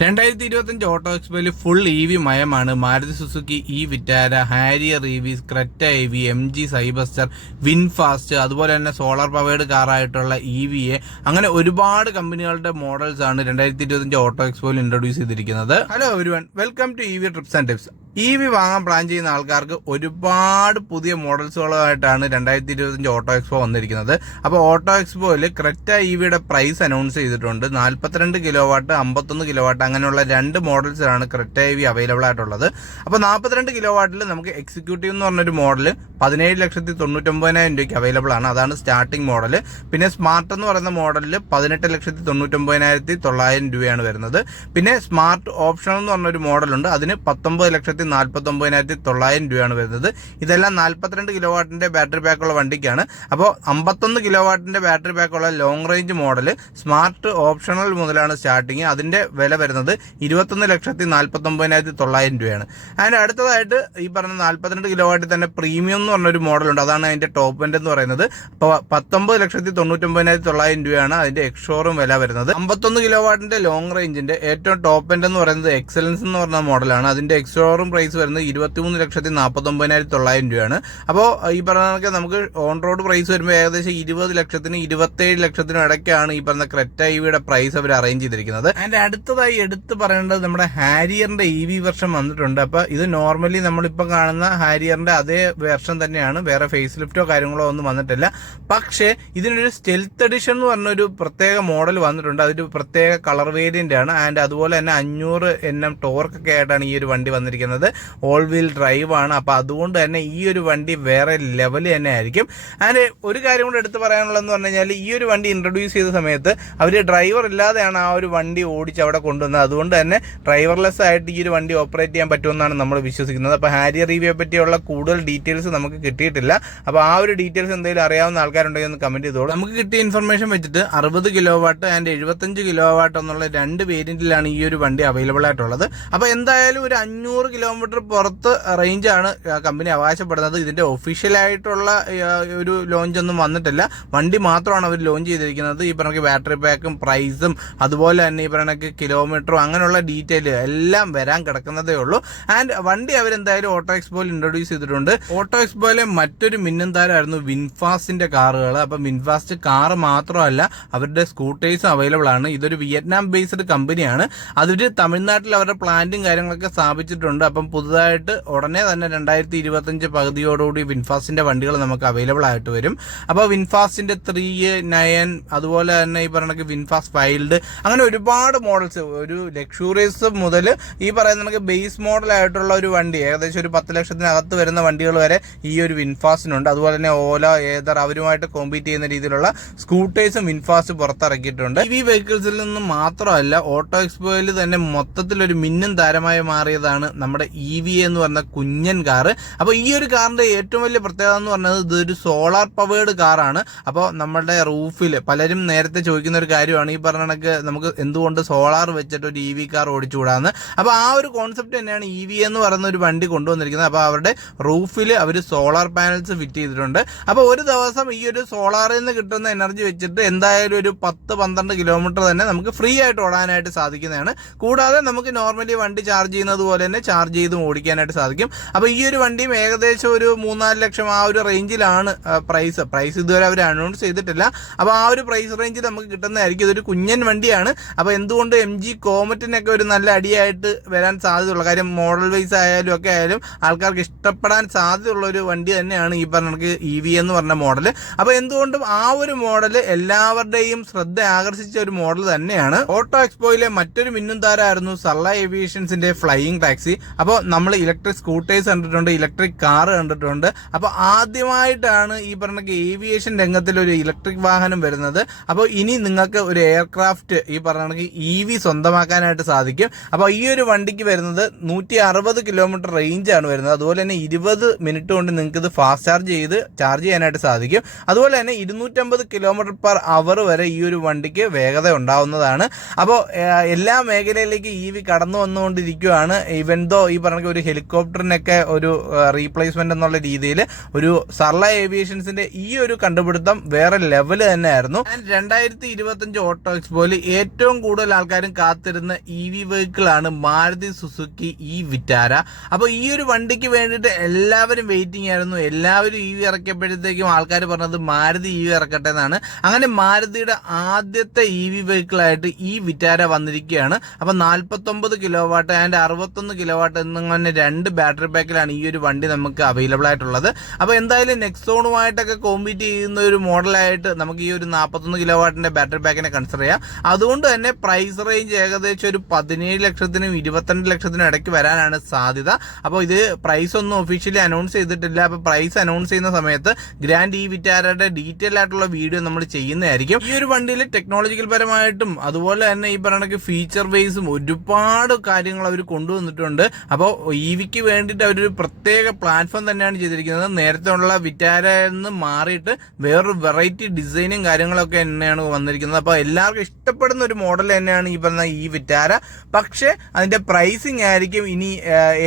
2025 auto എക്സ്പോയിൽ full EV മയമാണ്. Maruti Suzuki Vitara, Harrier EV, Creta EV, MG Cyberster, VinFast, അതുപോലെ തന്നെ സോളാർ പവേർഡ് കാറായിട്ടുള്ള EVA, അങ്ങനെ ഒരുപാട് കമ്പനികളുടെ മോഡൽസ് ആണ് 2025 ഓട്ടോ എക്സ്പോയിൽ ഇൻട്രൊഡ്യൂസ് ചെയ്തിരിക്കുന്നത്. Hello everyone, welcome to EV trips and tips. EV വാങ്ങാൻ പ്ലാൻ ചെയ്യുന്ന ആൾക്കാർക്ക് ഒരുപാട് പുതിയ മോഡൽസുകളുമായിട്ടാണ് 2025 ഓട്ടോ എക്സ്പോ വന്നിരിക്കുന്നത്. അപ്പോൾ ഓട്ടോ എക്സ്പോയിൽ ക്രെറ്റ EVയുടെ പ്രൈസ് അനൗൺസ് ചെയ്തിട്ടുണ്ട്. 42 കിലോ വാട്ട്, 51 കിലോ വാട്ട്, അങ്ങനെയുള്ള രണ്ട് മോഡൽസിലാണ് ക്രെറ്റ EV അവൈലബിൾ ആയിട്ടുള്ളത്. അപ്പോൾ 42 കിലോ വാട്ടിൽ നമുക്ക് എക്സിക്യൂട്ടീവ് എന്ന് പറഞ്ഞൊരു മോഡൽ 17,99,000 രൂപയ്ക്ക് അവൈലബിൾ ആണ്. അതാണ് സ്റ്റാർട്ടിംഗ് മോഡൽ. പിന്നെ സ്മാർട്ട് എന്ന് പറയുന്ന മോഡലിൽ 18,99,900 രൂപയാണ് വരുന്നത്. പിന്നെ സ്മാർട്ട് ഓപ്ഷൻ എന്ന് പറഞ്ഞൊരു മോഡലുണ്ട്, അതിന് 19,49,900 രൂപയാണ് വരുന്നത്. ഇതെല്ലാം 42 കിലോ വാട്ടിന്റെ ബാറ്ററി പാക്കുള്ള വണ്ടിക്കാണ്. അപ്പോൾ 51 കിലോ വാട്ടിന്റെ ബാറ്ററി പാക്കുള്ള long range model smart optional മുതലാണ് സ്റ്റാർട്ടിങ്. അതിന്റെ വില വരുന്നത് 21,49,900 രൂപയാണ്. അതിന്റെ അടുത്തതായിട്ട് ഈ പറഞ്ഞ 42 കിലോ വാട്ടിൽ തന്നെ പ്രീമിയം എന്ന് പറഞ്ഞൊരു മോഡലുണ്ട്, അതാണ് അതിന്റെ ടോപ്പ് എൻഡ് എന്ന് പറയുന്നത്. അപ്പോൾ 19,99,900 രൂപയാണ് അതിന്റെ എക്സ്ഷോറും വില വരുന്നത്. 51 കിലോ വാട്ടിന്റെ ലോങ് റേഞ്ചിന്റെ ഏറ്റവും ടോപ്പ് എൻഡ് എന്ന് പറയുന്നത് എക്സലൻസ് എന്ന് പറഞ്ഞ മോഡലാണ്. അതിന്റെ എക്സ്ഷോറും പ്രൈസ് വരുന്നത് 23,49,900 രൂപയാണ്. അപ്പോൾ ഈ പറഞ്ഞ നമുക്ക് ഓൺ റോഡ് പ്രൈസ് വരുമ്പോൾ ഏകദേശം 20 ലക്ഷത്തിനും 27 ലക്ഷത്തിനും ഇടയ്ക്കാണ് ഈ പറഞ്ഞ ക്രെറ്റ EVയുടെ പ്രൈസ് അവർ അറേഞ്ച് ചെയ്തിരിക്കുന്നത്. അതിന്റെ അടുത്തതായി എടുത്ത് പറയേണ്ടത് നമ്മുടെ ഹാരിയറിന്റെ EV വെർഷൻ വന്നിട്ടുണ്ട്. അപ്പൊ ഇത് നോർമലി നമ്മളിപ്പോൾ കാണുന്ന ഹാരിയറിന്റെ അതേ വെർഷൻ തന്നെയാണ്, വേറെ ഫേസ് ലിഫ്റ്റോ കാര്യങ്ങളോ ഒന്നും വന്നിട്ടില്ല. പക്ഷേ ഇതിനൊരു സ്റ്റെൽത്ത് എഡിഷൻ എന്ന് പറഞ്ഞൊരു പ്രത്യേക മോഡൽ വന്നിട്ടുണ്ട്. അതൊരു പ്രത്യേക കളർ വേരിയന്റ് ആണ്. ആൻഡ് അതുപോലെ തന്നെ 500 NM ടോർക്കൊക്കെ ആയിട്ടാണ് ഈ ഒരു വണ്ടി വന്നിരിക്കുന്നത്. ഓൾ വീൽ ഡ്രൈവ് ആണ്. അപ്പൊ അതുകൊണ്ട് തന്നെ ഈ ഒരു വണ്ടി വേറെ ലെവൽ തന്നെ ആയിരിക്കും. ആൻഡ് ഒരു കാര്യം കൂടെ എടുത്ത് പറയാനുള്ളതെന്ന് പറഞ്ഞു കഴിഞ്ഞാൽ, ഈ ഒരു വണ്ടി ഇൻട്രൊഡ്യൂസ് ചെയ്ത സമയത്ത് അവർ ഡ്രൈവർ ഇല്ലാതെയാണ് ആ ഒരു വണ്ടി ഓടിച്ച് അവിടെ കൊണ്ടുവന്നത്. അതുകൊണ്ട് തന്നെ ഡ്രൈവർലെസ് ആയിട്ട് ഈ ഒരു വണ്ടി ഓപ്പറേറ്റ് ചെയ്യാൻ പറ്റുമെന്നാണ് നമ്മൾ വിശ്വസിക്കുന്നത്. അപ്പോൾ ഹാരിയർ EVയെ പറ്റിയുള്ള കൂടുതൽ ഡീറ്റെയിൽസ് നമുക്ക് കിട്ടിയിട്ടില്ല. അപ്പോൾ ആ ഒരു ഡീറ്റെയിൽസ് എന്തെങ്കിലും അറിയാവുന്ന ആൾക്കാരുണ്ടെങ്കിൽ ഒന്ന് കമന്റ് ചെയ്തോളൂ. നമുക്ക് കിട്ടിയ ഇൻഫർമേഷൻ വെച്ചിട്ട് 60 kilo watt and 75 kilo watt എന്നുള്ള രണ്ട് വേരിയന്റിലാണ് ഈ ഒരു വണ്ടി അവൈലബിൾ ആയിട്ടുള്ളത്. അപ്പോൾ എന്തായാലും ഒരു 500 കിലോമീറ്റർ പുറത്ത് റേഞ്ചാണ് കമ്പനി അവകാശപ്പെടുന്നത്. ഇതിന്റെ ഒഫീഷ്യലായിട്ടുള്ള ഒരു ലോഞ്ച് ഒന്നും വന്നിട്ടില്ല. വണ്ടി മാത്രമാണ് അവർ ലോഞ്ച് ചെയ്തിരിക്കുന്നത്. ഈ പറഞ്ഞ ബാറ്ററി പാക്കും പ്രൈസും അതുപോലെ തന്നെ ഈ പറഞ്ഞ കിലോമീറ്ററും അങ്ങനെയുള്ള ഡീറ്റെയിൽ എല്ലാം വരാൻ കിടക്കുന്നതേ ഉള്ളൂ. ആൻഡ് വണ്ടി അവരെന്തായാലും ഓട്ടോ എക്സ്പോയിൽ ഇൻട്രൊഡ്യൂസ് ചെയ്തിട്ടുണ്ട്. ഓട്ടോ എക്സ്പോയിലെ മറ്റൊരു മിന്നും താരമായിരുന്നു വിൻഫാസ്റ്റിന്റെ കാറുകൾ. അപ്പൊ വിൻഫാസ്റ്റ് കാർ മാത്രമല്ല, അവരുടെ സ്കൂട്ടേഴ്സും അവൈലബിൾ ആണ്. ഇതൊരു വിയറ്റ്നാം ബേസ്ഡ് കമ്പനിയാണ്. അതിന് തമിഴ്നാട്ടിൽ അവരുടെ പ്ലാന്റും കാര്യങ്ങളൊക്കെ സ്ഥാപിച്ചിട്ടുണ്ട്. അപ്പം പുതുതായിട്ട് ഉടനെ തന്നെ 2025 പകുതിയോടുകൂടി വിൻഫാസ്റ്റിന്റെ വണ്ടികൾ നമുക്ക് അവൈലബിൾ ആയിട്ട് വരും. അപ്പോൾ വിൻഫാസ്റ്റിന്റെ 3, 9, അതുപോലെ തന്നെ ഈ പറഞ്ഞ വിൻഫാസ്റ്റ് വൈൽഡ്, അങ്ങനെ ഒരുപാട് മോഡൽസ്, ഒരു ലക്ഷൂറിയസ് മുതൽ ഈ പറയുന്ന നമുക്ക് ബേസ് മോഡൽ ആയിട്ടുള്ള ഒരു വണ്ടി ഏകദേശം ഒരു 10 ലക്ഷത്തിനകത്ത് വരുന്ന വണ്ടികൾ വരെ ഈ ഒരു വിൻഫാസ്റ്റിനുണ്ട്. അതുപോലെ തന്നെ ഓല, ഏതർ അവരുമായിട്ട് കോമ്പീറ്റ് ചെയ്യുന്ന രീതിയിലുള്ള സ്കൂട്ടേഴ്സും വിൻഫാസ്റ്റ് പുറത്തിറക്കിയിട്ടുണ്ട്. EV വെഹിക്കിൾസിൽ നിന്നും മാത്രമല്ല, ഓട്ടോ എക്സ്പോയിൽ തന്നെ മൊത്തത്തിലൊരു മിന്നും താരമായി മാറിയതാണ് നമ്മുടെ EVA എന്ന് പറഞ്ഞ കുഞ്ഞൻ കാറ്. അപ്പോൾ ഈ ഒരു കാറിന്റെ ഏറ്റവും വലിയ പ്രത്യേകത എന്ന് പറഞ്ഞത് ഇതൊരു സോളാർ പവേർഡ് കാറാണ്. അപ്പോൾ നമ്മുടെ റൂഫിൽ പലരും നേരത്തെ ചോദിക്കുന്ന ഒരു കാര്യമാണ്, ഈ പറഞ്ഞ കണക്ക് നമുക്ക് എന്തുകൊണ്ട് സോളാർ വെച്ചിട്ട് ഒരു EV കാർ ഓടിച്ചുകൂടാന്ന്. അപ്പോൾ ആ ഒരു കോൺസെപ്റ്റ് തന്നെയാണ് EVA എന്ന് പറയുന്ന ഒരു വണ്ടി കൊണ്ടുവന്നിരിക്കുന്നത്. അപ്പോൾ അവരുടെ റൂഫിൽ അവർ സോളാർ പാനൽസ് ഫിറ്റ് ചെയ്തിട്ടുണ്ട്. അപ്പോൾ ഒരു ദിവസം ഈ ഒരു സോളാറിൽ നിന്ന് കിട്ടുന്ന എനർജി വെച്ചിട്ട് എന്തായാലും ഒരു 10-12 കിലോമീറ്റർ തന്നെ നമുക്ക് ഫ്രീ ആയിട്ട് ഓടാനായിട്ട് സാധിക്കുന്നതാണ്. കൂടാതെ നമുക്ക് നോർമലി വണ്ടി ചാർജ് ചെയ്യുന്നത് പോലെ തന്നെ ചാർജ് ചെയ്തും ഓടിക്കാനായിട്ട് സാധിക്കും. അപ്പോൾ ഈ ഒരു വണ്ടിയും ഏകദേശം ഒരു 3-4 ലക്ഷം ആ ഒരു റേഞ്ചിലാണ് പ്രൈസ് ഇതുവരെ അവർ അനൗൺസ് ചെയ്തിട്ടില്ല. അപ്പോൾ ആ ഒരു പ്രൈസ് റേഞ്ചിൽ നമുക്ക് കിട്ടുന്നതായിരിക്കും. ഇതൊരു കുഞ്ഞൻ വണ്ടിയാണ്. അപ്പോൾ എന്തുകൊണ്ട് MG കോമറ്റിനൊക്കെ ഒരു നല്ല അടിയായിട്ട് വരാൻ സാധ്യതയുള്ള കാര്യം, മോഡൽ വൈസ് ആയാലും ഒക്കെ ആയാലും ആൾക്കാർക്ക് ഇഷ്ടപ്പെടാൻ സാധ്യതയുള്ള ഒരു വണ്ടി തന്നെയാണ് ഈ പറഞ്ഞ EV എന്ന് പറഞ്ഞ മോഡൽ. അപ്പോൾ എന്തുകൊണ്ടും ആ ഒരു മോഡൽ എല്ലാവരുടെയും ശ്രദ്ധ ആകർഷിച്ച ഒരു മോഡൽ തന്നെയാണ്. ഓട്ടോ എക്സ്പോയിലെ മറ്റൊരു മിന്നും താരമായിരുന്നു സർല ഏവിയേഷൻസിന്റെ ഫ്ലൈയിങ് ടാക്സി. അപ്പോൾ നമ്മൾ ഇലക്ട്രിക് സ്കൂട്ടേഴ്സ് കണ്ടിട്ടുണ്ട്, ഇലക്ട്രിക് കാർ കണ്ടിട്ടുണ്ട്. അപ്പോൾ ആദ്യമായിട്ടാണ് ഈ പറഞ്ഞ ഏവിയേഷൻ രംഗത്തിൽ ഒരു ഇലക്ട്രിക് വാഹനം വരുന്നത്. അപ്പോൾ ഇനി നിങ്ങൾക്ക് ഒരു എയർക്രാഫ്റ്റ് ഈ പറഞ്ഞ EV സ്വന്തമാക്കാനായിട്ട് സാധിക്കും. അപ്പോൾ ഈ ഒരു വണ്ടിക്ക് വരുന്നത് 160 കിലോമീറ്റർ റേഞ്ച് ആണ് വരുന്നത്. അതുപോലെ തന്നെ 20 മിനിറ്റ് കൊണ്ട് നിങ്ങൾക്ക് ഇത് ഫാസ്റ്റ് ചാർജ് ചെയ്യാനായിട്ട് സാധിക്കും. അതുപോലെ തന്നെ 250 km/h വരെ ഈ ഒരു വണ്ടിക്ക് വേഗത ഉണ്ടാവുന്നതാണ്. അപ്പോൾ എല്ലാ മേഖലയിലേക്ക് EV കടന്നു വന്നുകൊണ്ടിരിക്കുകയാണ്. ഇവൻ ദോ ഈ ഈ പറഞ്ഞ ഒരു ഹെലികോപ്റ്ററിനൊക്കെ ഒരു റീപ്ലേസ്മെന്റ് എന്നുള്ള രീതിയിൽ ഒരു സർല ഏവിയേഷൻസിന്റെ ഈ ഒരു കണ്ടുപിടുത്തം വേറെ ലെവൽ തന്നെയായിരുന്നു. 2025 ഓട്ടോ എക്സ്പോയിൽ ഏറ്റവും കൂടുതൽ ആൾക്കാരും കാത്തിരുന്ന EV വെഹിക്കിൾ ആണ് മാരുതി സുസുക്കി ഈ വിറ്റാര. അപ്പോൾ ഈ ഒരു വണ്ടിക്ക് വേണ്ടിയിട്ട് എല്ലാവരും വെയിറ്റിംഗ് ആയിരുന്നു. എല്ലാവരും EV ഇറക്കിയപ്പോഴത്തേക്കും ആൾക്കാർ പറഞ്ഞത് മാരുതി EV ഇറക്കട്ടെ എന്നാണ്. അങ്ങനെ മാരുതിയുടെ ആദ്യത്തെ EV വെഹിക്കിൾ ആയിട്ട് ഈ വിറ്റാര വന്നിരിക്കുകയാണ്. അപ്പൊ 49 kilo watt and 61 kilo watt എന്നിങ്ങനെ 2 ബാറ്ററി പാക്കിലാണ് ഈ ഒരു വണ്ടി നമുക്ക് അവൈലബിൾ ആയിട്ടുള്ളത്. അപ്പൊ എന്തായാലും നെക്സോണുമായിട്ടൊക്കെ കോമ്പീറ്റ് ചെയ്യുന്ന ഒരു മോഡലായിട്ട് നമുക്ക് ഈ ഒരു 41 കിലോ വാട്ടിന്റെ ബാറ്ററി പാക്കിനെ കൺസിഡർ ചെയ്യാം. അതുകൊണ്ട് തന്നെ പ്രൈസ് റേഞ്ച് ഏകദേശം ഒരു 17 ലക്ഷത്തിനും 22 ലക്ഷത്തിനും ഇടയ്ക്ക് വരാനാണ് സാധ്യത. അപ്പോൾ ഇത് പ്രൈസ് ഒന്നും ഒഫീഷ്യലി അനൗൺസ് ചെയ്തിട്ടില്ല. അപ്പൊ പ്രൈസ് അനൗൺസ് ചെയ്യുന്ന സമയത്ത് ഗ്രാൻഡ് ഈ വിറ്റാരയുടെ ഡീറ്റെയിൽ ആയിട്ടുള്ള വീഡിയോ നമ്മൾ ചെയ്യുന്നതായിരിക്കും. ഈ ഒരു വണ്ടിയിൽ ടെക്നോളജിക്കൽ പരമായിട്ടും അതുപോലെ തന്നെ ഈ പറയുന്ന ഫീച്ചർ വൈസും ഒരുപാട് കാര്യങ്ങൾ അവർ കൊണ്ടുവന്നിട്ടുണ്ട്. അപ്പോൾ EVക്ക് വേണ്ടിയിട്ട് അവരൊരു പ്രത്യേക പ്ലാറ്റ്ഫോം തന്നെയാണ് ചെയ്തിരിക്കുന്നത്. നേരത്തെ ഉള്ള വിറ്റാരയിൽ നിന്ന് മാറിയിട്ട് വേറൊരു വെറൈറ്റി ഡിസൈനും കാര്യങ്ങളൊക്കെ തന്നെയാണ് വന്നിരിക്കുന്നത്. അപ്പോൾ എല്ലാവർക്കും ഇഷ്ടപ്പെടുന്ന ഒരു മോഡൽ തന്നെയാണ് ഈ പറഞ്ഞ ഈ വിറ്റാര. പക്ഷേ അതിന്റെ പ്രൈസിങ് ആയിരിക്കും ഇനി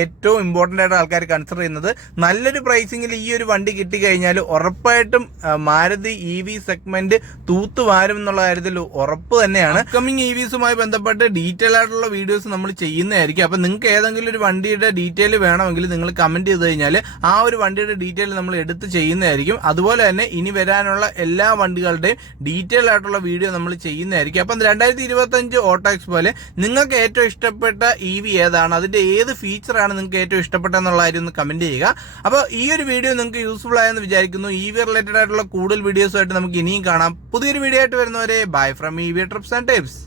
ഏറ്റവും ഇമ്പോർട്ടന്റ് ആയിട്ട് ആൾക്കാർ കൺസിഡർ ചെയ്യുന്നത്. നല്ലൊരു പ്രൈസിങ്ങിൽ ഈ ഒരു വണ്ടി കിട്ടിക്കഴിഞ്ഞാൽ ഉറപ്പായിട്ടും മാരുതി EV സെഗ്മെന്റ് തൂത്തുവാരും എന്നുള്ള കാര്യത്തിൽ ഉറപ്പ് തന്നെയാണ്. അപ്കമിങ് EVസുമായി ബന്ധപ്പെട്ട് ഡീറ്റെയിൽ ആയിട്ടുള്ള വീഡിയോസ് നമ്മൾ ചെയ്യുന്നതായിരിക്കും. അപ്പൊ നിങ്ങൾക്ക് ഏതെങ്കിലും ഒരു വണ്ടിയുടെ ഡീറ്റെയിൽ വേണമെങ്കിൽ നിങ്ങൾ കമന്റ് ചെയ്ത് കഴിഞ്ഞാൽ ആ ഒരു വണ്ടിയുടെ ഡീറ്റെയിൽ നമ്മൾ എടുത്ത് ചെയ്യുന്നതായിരിക്കും. അതുപോലെ തന്നെ ഇനി വരാനുള്ള എല്ലാ വണ്ടികളുടെയും ഡീറ്റെയിൽ ആയിട്ടുള്ള വീഡിയോ നമ്മൾ ചെയ്യുന്നതായിരിക്കും. അപ്പം 2025 ഓട്ടോ എക്സ്പോയില് നിങ്ങൾക്ക് ഏറ്റവും ഇഷ്ടപ്പെട്ട EV ഏതാണ്, അതിന്റെ ഏത് ഫീച്ചറാണ് നിങ്ങൾക്ക് ഏറ്റവും ഇഷ്ടപ്പെട്ടെന്നുള്ള കാര്യം ഒന്ന് കമന്റ് ചെയ്യുക. അപ്പോൾ ഈ ഒരു വീഡിയോ നിങ്ങൾക്ക് യൂസ്ഫുൾ ആയെന്ന് വിചാരിക്കുന്നു. EV റിലേറ്റഡ് ആയിട്ടുള്ള കൂടുതൽ വീഡിയോസുമായിട്ട് നമുക്ക് ഇനിയും കാണാം. പുതിയൊരു വീഡിയോ ആയിട്ട് വരുന്നവരെ bye from EV trips and tips.